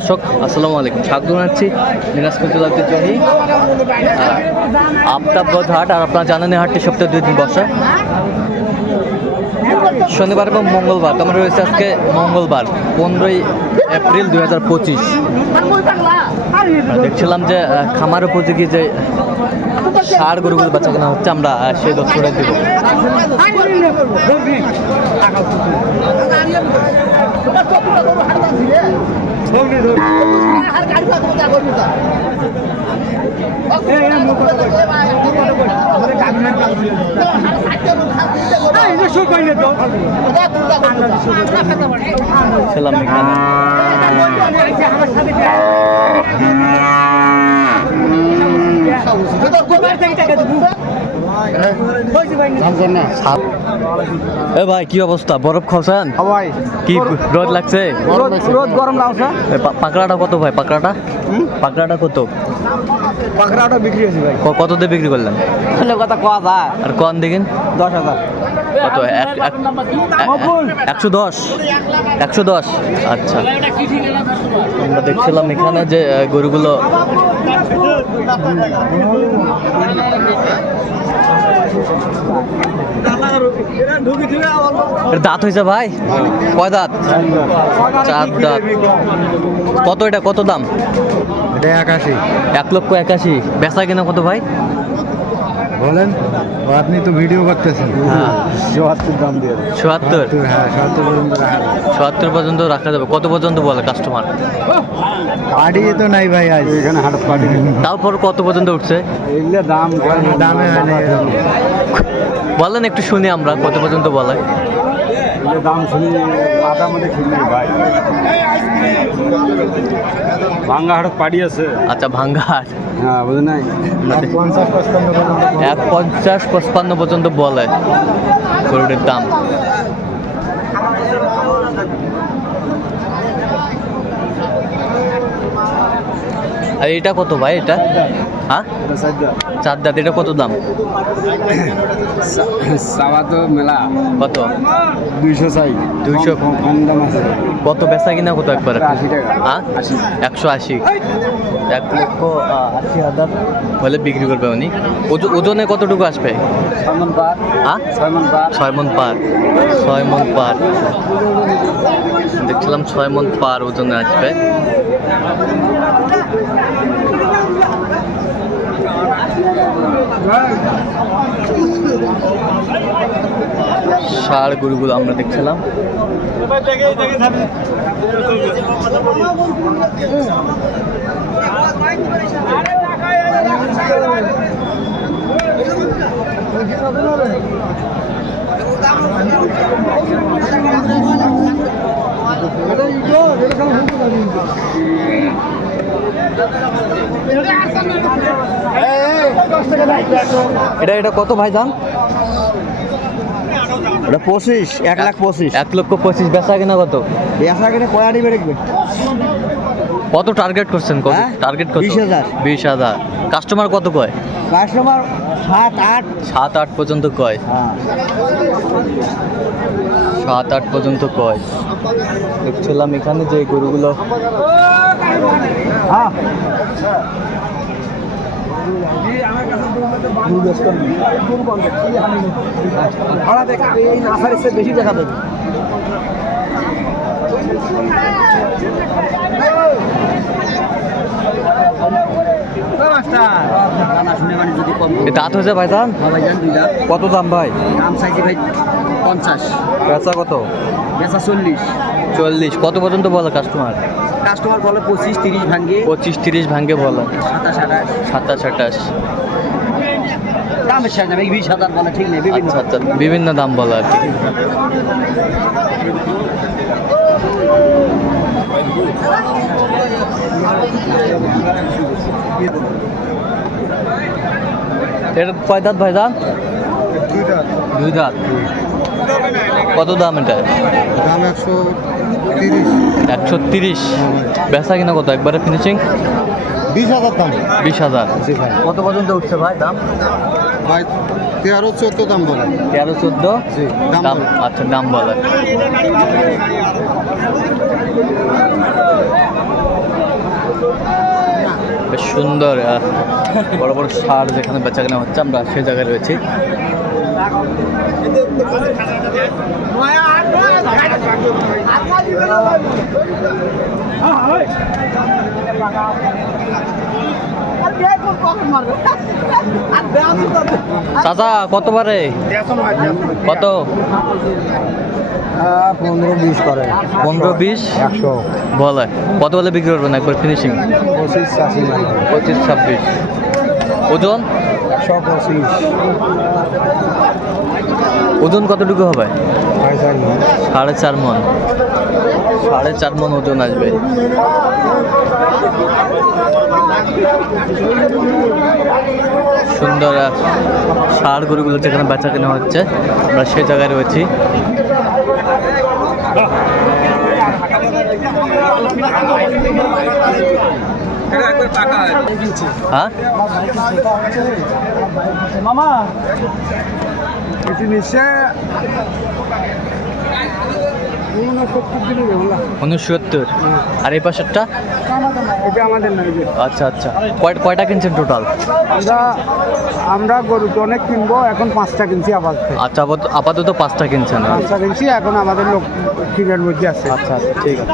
দর্শক আসসালামু আলাইকুম, স্বাগত জানাচ্ছি দিনাজপুর জেলা ঐতিহ্যবাহী আফতাবগঞ্জ হাট। আর আপনারা জানেন এই হাটটি সপ্তাহে 2 দিন বসে, শনিবার এবং মঙ্গলবার। তো আমরা রয়েছে আজকে মঙ্গলবার 15ই এপ্রিল 2025। দেখছিলাম যে খামার উপযোগী যে ষাঁড় গরুগুলো বাচ্চা কেনা হচ্ছে, আমরা সেই তথ্যটা দিব। ছিলাম এখানে এ ভাই, কি অবস্থা? বরফ খাওয়াছেন? কি রোদ লাগছে? রোদ গরম লাগছে। পাকড়াটা কত ভাই? পাকড়াটা কত? পাকড়াটা বিক্রি হয়েছে ভাই। কত দিয়ে বিক্রি করলেন? কথা কোয়া যায়। আর কোন দেখেন 10,000। কত? 110? 110। আচ্ছা, আমরা দেখছিলাম এখানে যে গরুগুলো দাঁত হয়েছে ভাই? কয় দাঁত? 4 দাঁত। কত এটা? কত দাম? 81। 1,81,000। বেচা কিনা কত ভাই বলেন, আপনি তো ভিডিও করতেছেন। হ্যাঁ, 74 দাম দিয়ে। 77? হ্যাঁ, 77 পর্যন্ত রাখা যাবে। 77 পর্যন্ত রাখা যাবে। কত পর্যন্ত বলে কাস্টমার? পাটিয়ে তো নাই ভাই, আজ এখানে হাট পাটি। তারপর কত পর্যন্ত উঠছে? এগুলো দামে হয় না। বলেন একটু শুনি আমরা, কত পর্যন্ত বলে? এগুলো দাম শুনি মাথা মধ্যে ঠিক নেই ভাই। ভাঙ্গা হাট পাটি আছে। আচ্ছা, ভাঙ্গা হাট। হ্যাঁ, বুঝলেন নাই। 150-55 পর্যন্ত বলে গরুটির দাম। আর এটা কত ভাই? এটা হ্যাঁ 4 দাঁত। এটা কত দাম? সাবা তো মেলা। কত? 200 চাই। 200 কম দাম আছে। কত বেচা কিনা কত একবার? 80 টাকা। হ্যাঁ, 180। 1,80,000 বলে বিক্রি করবে উনি। ওজনে কতটুকু আসবে? 6 মণ পার। হ্যাঁ, 6 মণ পার। 6 মণ পার। 6 মণ পার দেখছিলাম, 6 মণ পার ওজনে আসবে। ষাঁড় গরুগুলো আমরা দেখছিলাম। এটা কত ভাই দাম? এটা 25, 1,25,000। 1,25,000। বেচা কিনা কত? বেচা কিনে কয়াটি বেরোবে। কত টার্গেট করছেন? কত টার্গেট? কত? 20,000। 20,000। কাস্টমার কত কয়? কাস্টমার 7-8। 7-8 পর্যন্ত কয়। হ্যাঁ, 7-8 পর্যন্ত কয়। দেখছিলাম এখানে যে গরুগুলো হ্যাঁ। বেশি দেখা দেবে। দাঁত হয়েছে ভাই দাম? কত দাম ভাই? দাম চাইছি ভাই 50। বেচা কত? বেচা 40। 40। কত পর্যন্ত বলে কাস্টমার? কাস্টমার বলে 25-30 ভাঙ্গে। 25-30 ভাঙ্গে বলে। 27-28 দামের সাথে 20,000 বলে, ঠিক নেই। আচ্ছা, বিভিন্ন দাম বলে আর কি। এটা কয় দাঁত ভাই দাম? 2 দাঁত। কত দাম এটা? দাম 130। 130। বেচা কিনা কত একবারে ফিনিশিং? 20,000 দাম। 20,000। জি ভাই। কত পর্যন্ত উঠছে ভাই দাম? ভাই 13-14 দাম বলে। 13-14 জি, দাম। আচ্ছা, দাম বলে। বেশ সুন্দর বড় বড় ষাঁড় যেখানে বেচা কেনা হচ্ছে, আমরা সেই জায়গায় রয়েছি। চাচা কত পারে, কত? 15-20 করে, 15-20 100, বলে। কত বলে বিক্রি করবেন একবার ফিনিশিং? 25-80 মানে, 25-26। ওজন? 125, ওজন কতটুকু হবে? 4.5 4.5 মণ। মণ। 4.5 মণ ওজন আসবে। সুন্দর ষাঁড় গরুগুলো যেখানে বেচা কেনা হচ্ছে, আমরা সেই জায়গায় রয়েছি। হ্যাঁ মামা এটি নিচে 69। আর এই পাশেরটা? এটা আমাদের নয়। আচ্ছা আচ্ছা, কয়টা কিনছেন টোটাল? আমরা গরু তো অনেক কিনবো, এখন 5টা কিনছি আপাতত। আচ্ছা, আপাতত 5টা কিনছেন। 5টা কিনছি, এখন আমাদের লোক কিনার মধ্যে আছে। আচ্ছা আচ্ছা, ঠিক আছে।